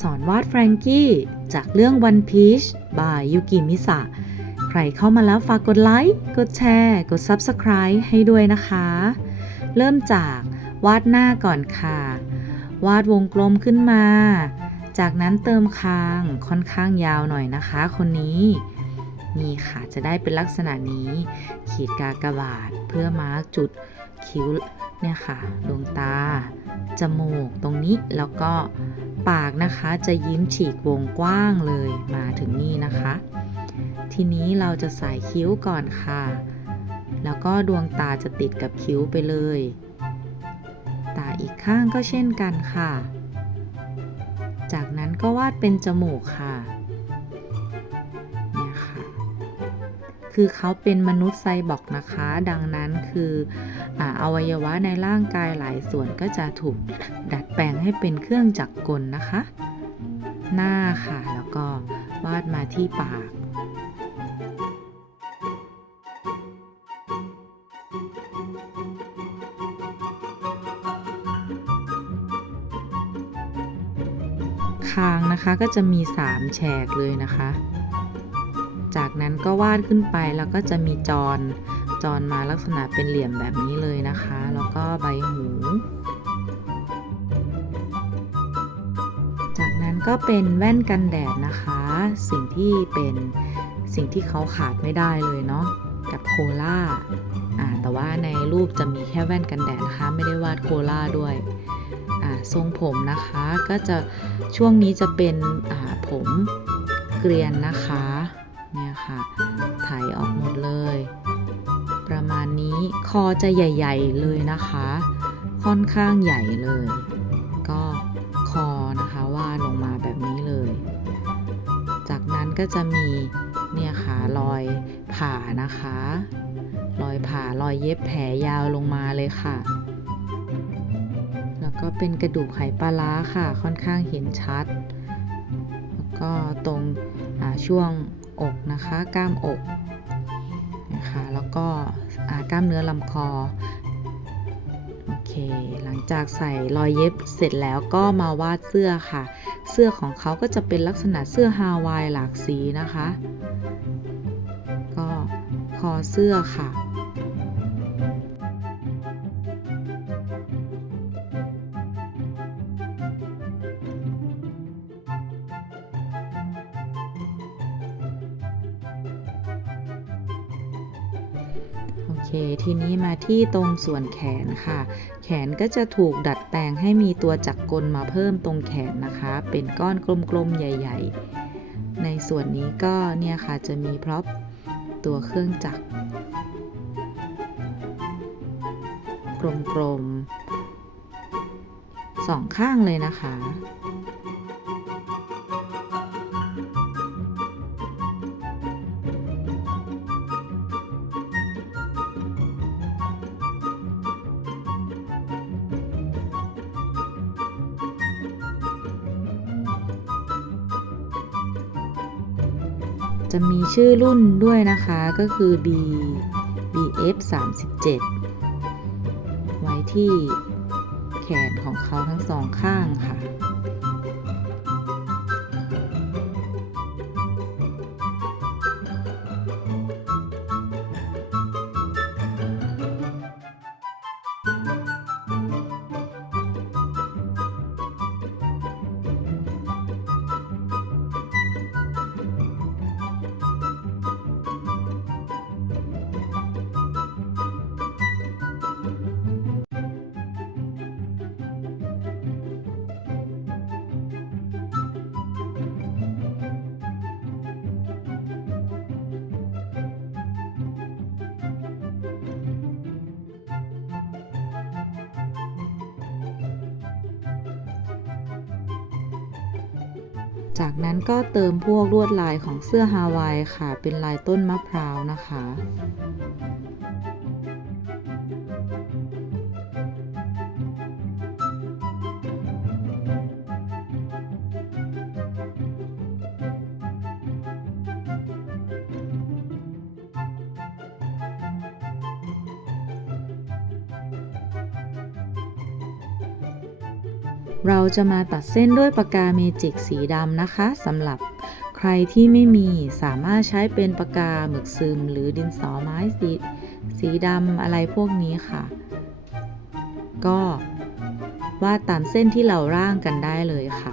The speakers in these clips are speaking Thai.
สอนวาดแฟรงกี้จากเรื่อง One Piece บายยุกิมิสะใครเข้ามาแล้วฝากกดไลค์ กดแชร์ กด Subscribe ให้ด้วยนะคะ เริ่มจากวาดหน้าก่อนค่ะ วาดวงกลมขึ้นมา จากนั้นเติมคางค่อนข้างยาวหน่อยนะคะ คนนี้นี่ค่ะจะได้เป็นลักษณะนี้ ขีดกากบาทเพื่อมาร์กจุดคิ้ว เนี่ยค่ะดวงตา จมูกตรงนี้แล้วก็ปากนะคะจะยิ้มฉีกวงกว้างเลยมาถึงนี่นะคะ ทีนี้เราจะใส่คิ้วก่อนค่ะ แล้วก็ดวงตาจะติดกับคิ้วไปเลย ตาอีกข้างก็เช่นกันค่ะ จากนั้นก็วาดเป็นจมูกค่ะ คือเขาเป็นมนุษย์ไซบอร์กนะคะ ดังนั้นคือออวัยวะในร่างกายหลายส่วนก็จะถูกดัดแปลงให้เป็นเครื่องจักรกลนะคะ หน้าค่ะ แล้วก็วาดมาที่ปากคางนะคะก็จะมี 3 แฉกเลยนะคะ นั้นก็วาดขึ้นไปแล้วก็จะมีจรจรมาลักษณะเป็นเหลี่ยมแบบนี้เลยนะคะ แล้วก็ใบหู จากนั้นก็เป็นแว่นกันแดดนะคะ สิ่งที่เป็นสิ่งที่เขาขาดไม่ได้เลยเนาะกับโคล่าอ่าแต่ว่าในรูปจะมีแค่แว่นกันแดดนะคะ ไม่ได้วาดโคล่าด้วยอ่าทรงผมนะคะก็จะช่วงนี้จะเป็นอ่าผมเกรียนนะคะ เนี่ยค่ะไถออกหมดเลย ประมาณนี้คอจะใหญ่ ๆ เลยนะคะ ค่อนข้างใหญ่เลย ก็คอนะคะวาดลงมาแบบนี้เลย จากนั้นก็จะมีเนี่ยค่ะรอยผ่านะคะ รอยผ่ารอยเย็บแผลยาวลงมาเลยค่ะ แล้วก็เป็นกระดูกไขปลาร้าค่ะ ค่อนข้างเห็นชัด แล้วก็ตรงช่วง อกนะคะกล้ามอกนะคะแล้วก็กล้ามเนื้อลำคอโอเคหลังจากใส่รอยเย็บเสร็จแล้วก็มาวาดเสื้อค่ะ เสื้อของเขาก็จะเป็นลักษณะเสื้อฮาวายหลากสีนะคะ ก็คอเสื้อค่ะ เค ทีนี้มาที่ตรงส่วนแขนค่ะ แขนก็จะถูกดัดแปลงให้มีตัวจักรกลมาเพิ่มตรงแขนนะคะ เป็นก้อนกลมๆใหญ่ ๆ ในส่วนนี้ก็เนี่ยค่ะจะมีพร็อพตัวเครื่องจักรกลมๆสองข้างเลยนะคะ จะมีชื่อรุ่นด้วยนะคะก็คือ B BF 37ไว้ที่แขนของเขาทั้งสองข้างค่ะ จากนั้นก็เติมพวกลวดลายของเสื้อฮาวายค่ะ เป็นลายต้นมะพร้าวนะคะ เราจะมาตัดเส้นด้วยปากกาเมจิกสีดำนะคะสำหรับใครที่ไม่มีสามารถใช้เป็นปากกาหมึกซึม หรือดินสอไม้สีสีดำอะไรพวกนี้ค่ะ ก็วาดตามเส้นที่เราร่างกันได้เลยค่ะ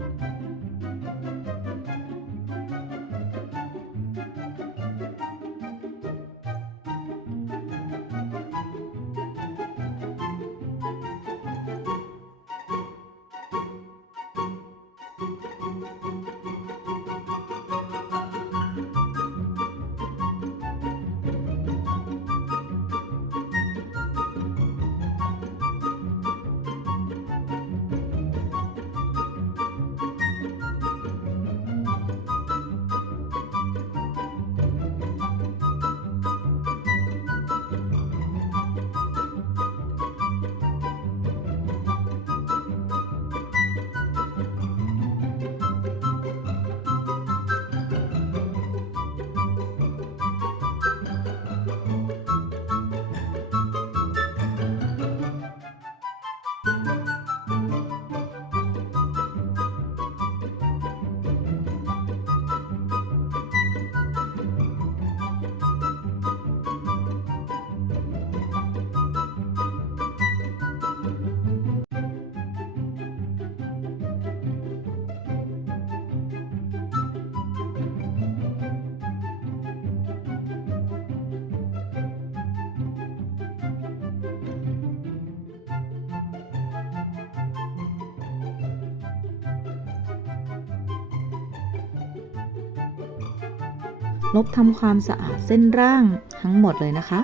ลบทำความสะอาดเส้นร่างทั้งหมดเลยนะคะ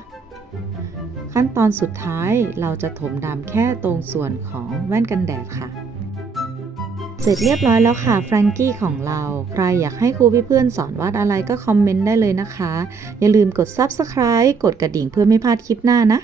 ขั้นตอนสุดท้ายเราจะถมดำแค่ตรงส่วนของแว่นกันแดดค่ะ เสร็จเรียบร้อยแล้วค่ะแฟรงกี้ของเรา ใครอยากให้ครูพี่เพื่อนสอนวาดอะไรก็คอมเมนต์ได้เลยนะคะ อย่าลืมกด Subscribe กดกระดิ่งเพื่อไม่พลาดคลิปหน้านะ